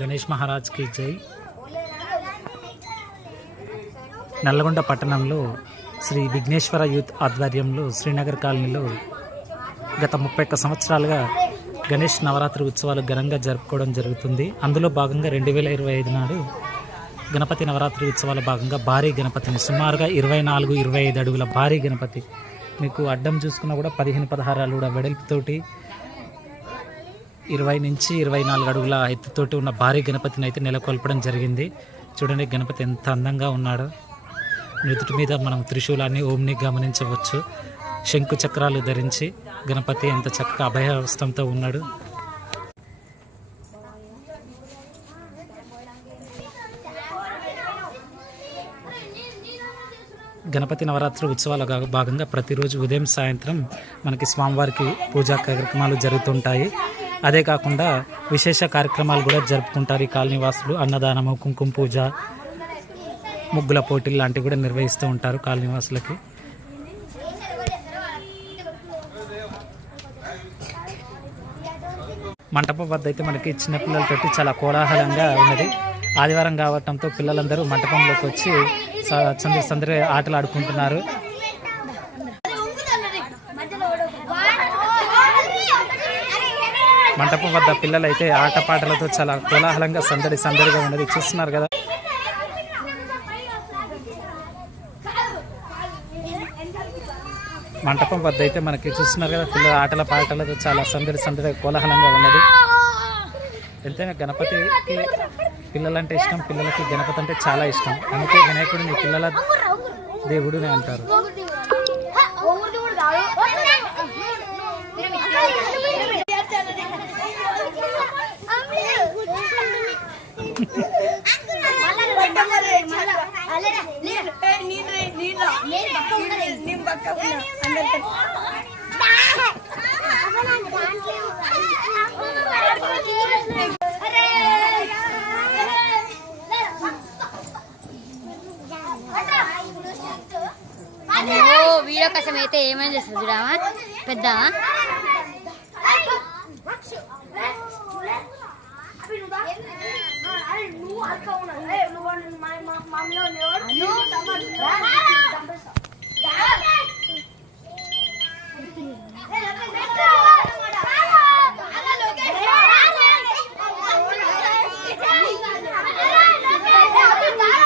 గణేష్ మహారాజ్కి జై. నల్లగొండ పట్టణంలో శ్రీ విఘ్నేశ్వర యూత్ ఆధ్వర్యంలో శ్రీనగర్ కాలనీలో గత 31 సంవత్సరాలుగా గణేష్ నవరాత్రి ఉత్సవాలు ఘనంగా జరుపుకోవడం జరుగుతుంది. అందులో భాగంగా 2025 నాడు గణపతి నవరాత్రి ఉత్సవాల భాగంగా భారీ గణపతిని సుమారుగా 24-25 అడుగుల భారీ గణపతి, మీకు అడ్డం చూసుకున్నా కూడా 15-16 అడుగుల వెడల్పుతోటి 20 నుంచి 24 అడుగుల ఎత్తుతోటి ఉన్న భారీ గణపతిని అయితే నెలకొల్పడం జరిగింది. చూడండి గణపతి ఎంత అందంగా ఉన్నాడో. నుదుటి మీద మనం త్రిశూలాన్ని ఓంని గమనించవచ్చు. శంకు చక్రాలు ధరించి గణపతి ఎంత చక్కగా అభయహస్తంతో ఉన్నాడు. గణపతి నవరాత్రి ఉత్సవాల భాగంగా ప్రతిరోజు ఉదయం సాయంత్రం మనకి స్వామివారికి పూజా కార్యక్రమాలు జరుగుతుంటాయి. అదే కాకుండా విశేష కార్యక్రమాలు కూడా జరుపుకుంటారు ఈ కాలనీ వాసులు. అన్నదానము, కుంకుమ పూజ, ముగ్గుల పోటీలు లాంటివి కూడా నిర్వహిస్తూ ఉంటారు కాలనీ వాసులకి. మంటపం వద్ద అయితే మనకి చిన్నపిల్లలతోటి చాలా కోలాహలంగా ఉన్నది. ఆదివారం కావటంతో పిల్లలందరూ మంటపంలోకి వచ్చి సందడి ఆటలు ఆడుకుంటున్నారు. మంటపం వద్ద పిల్లలు అయితే ఆటపాటలతో చాలా కోలాహలంగా సందడిగా ఉన్నది. చూస్తున్నారు కదా. మంటపం వద్ద అయితే మనకి చూస్తున్నారు కదా, పిల్లల ఆటల పాటలతో చాలా సందడి కోలాహలంగా ఉన్నది. ఎంతైనా గణపతికి పిల్లలంటే ఇష్టం, పిల్లలకి గణపతి అంటే చాలా ఇష్టం. అందుకే వినాయకుడిని పిల్లల దేవుడునే అంటారు. వీడియో కోసం అయితే ఏమైనా చేస్తుంది చూడమా పెద్ద